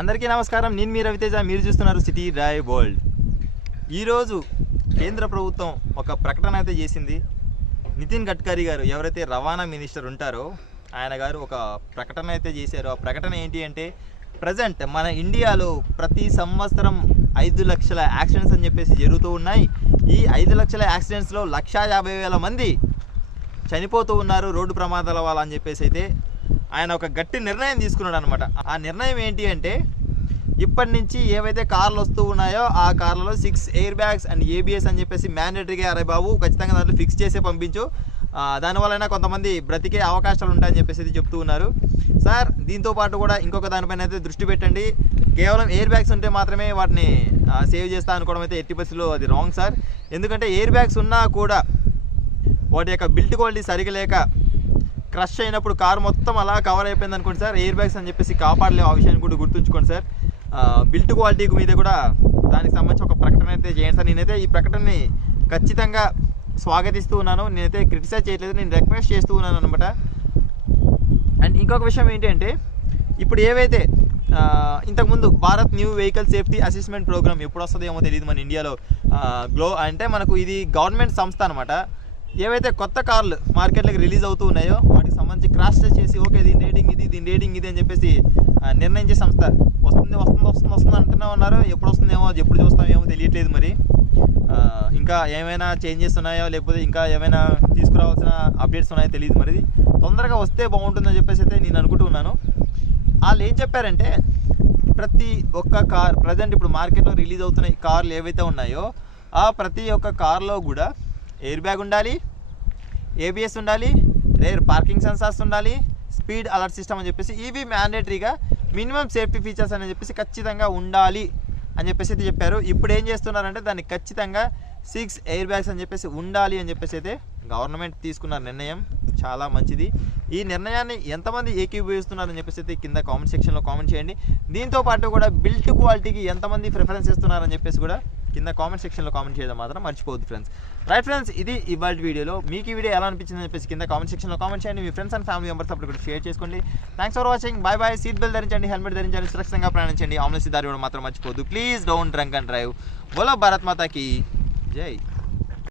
అందరికీ నమస్కారం. నేను మీ రవితేజ. మీరు చూస్తున్నారు సిటీ డ్రైవ్ వరల్డ్. ఈరోజు కేంద్ర ప్రభుత్వం ఒక ప్రకటన అయితే చేసింది. నితిన్ గడ్కరీ గారు, ఎవరైతే రవాణా మినిస్టర్ ఉంటారో ఆయన గారు ఒక ప్రకటన అయితే చేశారు. ఆ ప్రకటన ఏంటి అంటే, ప్రజెంట్ మన ఇండియాలో ప్రతి సంవత్సరం 5 లక్షల యాక్సిడెంట్స్ అని చెప్పేసి జరుగుతూ ఉన్నాయి. ఈ 5 లక్షల యాక్సిడెంట్స్లో 1,50,000 మంది చనిపోతూ ఉన్నారు రోడ్డు ప్రమాదాల వల్ల అని చెప్పేసి అయితే ఆయన ఒక గట్టి నిర్ణయం తీసుకున్నాడు అనమాట. ఆ నిర్ణయం ఏంటి అంటే, ఇప్పటి నుంచి ఏవైతే కార్లు వస్తూ ఉన్నాయో ఆ కార్లలో 6 ఎయిర్ బ్యాగ్స్ అండ్ ABS అని చెప్పేసి మ్యాండేటరీగా, అరే బాబు ఖచ్చితంగా దాంట్లో ఫిక్స్ చేసే పంపించు, దానివల్ల కొంతమంది బ్రతికే అవకాశాలు ఉంటాయని చెప్పేసి చెప్తూ ఉన్నారు. సార్, దీంతో పాటు కూడా ఇంకొక దానిపైన అయితే దృష్టి పెట్టండి. కేవలం ఎయిర్ బ్యాగ్స్ ఉంటే మాత్రమే వాటిని సేవ్ చేస్తా అనుకోవడం అయితే ఎట్టి పరిస్థితుల్లో అది రాంగ్ సార్. ఎందుకంటే ఎయిర్ బ్యాగ్స్ ఉన్నా కూడా వాటి యొక్క బిల్ట్ క్వాలిటీ సరిగా లేక క్రష్ అయినప్పుడు కారు మొత్తం అలా కవర్ అయిపోయింది అనుకోండి సార్, ఎయిర్ బ్యాగ్స్ అని చెప్పేసి కాపాడలేవు. ఆ విషయాన్ని కూడా గుర్తుంచుకోండి సార్. బిల్ట్ క్వాలిటీ మీద కూడా దానికి సంబంధించి ఒక ప్రకటన అయితే చేయండి సార్. నేనైతే ఈ ప్రకటనని ఖచ్చితంగా స్వాగతిస్తూ ఉన్నాను. నేనైతే క్రిటిసైజ్ చేయట్లేదు, నేను రిక్వెస్ట్ చేస్తూ ఉన్నాను అనమాట. అండ్ ఇంకొక విషయం ఏంటంటే, ఇప్పుడు ఏవైతే ఇంతకుముందు Bharat new vehicle safety assessment programme ఎప్పుడు వస్తుందో ఏమో తెలియదు మన ఇండియాలో. అంటే మనకు ఇది గవర్నమెంట్ సంస్థ అనమాట. ఏవైతే కొత్త కార్లు మార్కెట్లోకి రిలీజ్ అవుతూ ఉన్నాయో వాటికి సంబంధించి క్రాష్ టెస్ట్ చేసి, ఓకే దీని రేటింగ్ ఇది, దీని రేటింగ్ ఇది అని చెప్పేసి నిర్ణయించే సంస్థ. వస్తుంది అంటూనే ఉన్నారు. ఎప్పుడు వస్తుందేమో, ఎప్పుడు చూస్తామేమో తెలియట్లేదు. మరి ఇంకా ఏమైనా చేంజెస్ ఉన్నాయో, లేకపోతే ఇంకా ఏమైనా తీసుకురావాల్సిన అప్డేట్స్ ఉన్నాయో తెలియదు. మరి తొందరగా వస్తే బాగుంటుందని చెప్పేసి అయితే నేను అనుకుంటున్నాను. వాళ్ళు ఏం చెప్పారంటే, ప్రతి ఒక్క కార్ ప్రజెంట్ ఇప్పుడు మార్కెట్లో రిలీజ్ అవుతున్న కార్లు ఏవైతే ఉన్నాయో ఆ ప్రతి ఒక్క కార్లో కూడా ఎయిర్ బ్యాగ్ ఉండాలి, ABS ఉండాలి, రేర్ పార్కింగ్ సెన్సార్స్ ఉండాలి, స్పీడ్ అలర్ట్ సిస్టమ్ అని చెప్పేసి ఇవి మ్యాండేటరీగా మినిమం సేఫ్టీ ఫీచర్స్ అని చెప్పేసి ఖచ్చితంగా ఉండాలి అని చెప్పేసి అయితే చెప్పారు. ఇప్పుడు ఏం చేస్తున్నారంటే, దాన్ని ఖచ్చితంగా 6 ఎయిర్ బ్యాగ్స్ అని చెప్పేసి ఉండాలి అని చెప్పేసి అయితే గవర్నమెంట్ తీసుకున్న నిర్ణయం చాలా మంచిది. ఈ నిర్ణయాన్ని ఎంతమంది ఏకీభవిస్తున్నారని చెప్పేసి అయితే కింద కామెంట్ సెక్షన్లో కామెంట్ చేయండి. దీంతో పాటు కూడా బిల్ట్ క్వాలిటీకి ఎంతమంది ప్రిఫరెన్స్ ఇస్తున్నారని చెప్పేసి కూడా కింద కామెంట్ సెక్షన్లో కామెంట్ చేయడం మాత్రం మర్చిపోవద్దు ఫ్రెండ్స్. రైట్ ఫ్రెండ్స్, ఇది ఇవాళ వీడియోలో. మీకు ఈ వీడియో ఎలా అనిపించిందని చెప్పేసి కింద కామెంట్ సెక్షన్లో కామెంట్ చేయండి. మీ ఫ్రెండ్స్ అండ్ ఫ్యామిలీ మెంబర్స్ అప్పుడు కూడా షేర్ చేసుకోండి. Thanks for watching. By by. Seat belt ధరించండి, హెల్మెట్ ధరించండి, సురక్షితంగా ప్రయాణించండి. ఆమ్లెన్స్ దారి కూడా మాత్రం మర్చిపోవద్దు. Please don't drunk and drive. బోలో భారత్ మాతాకి జై.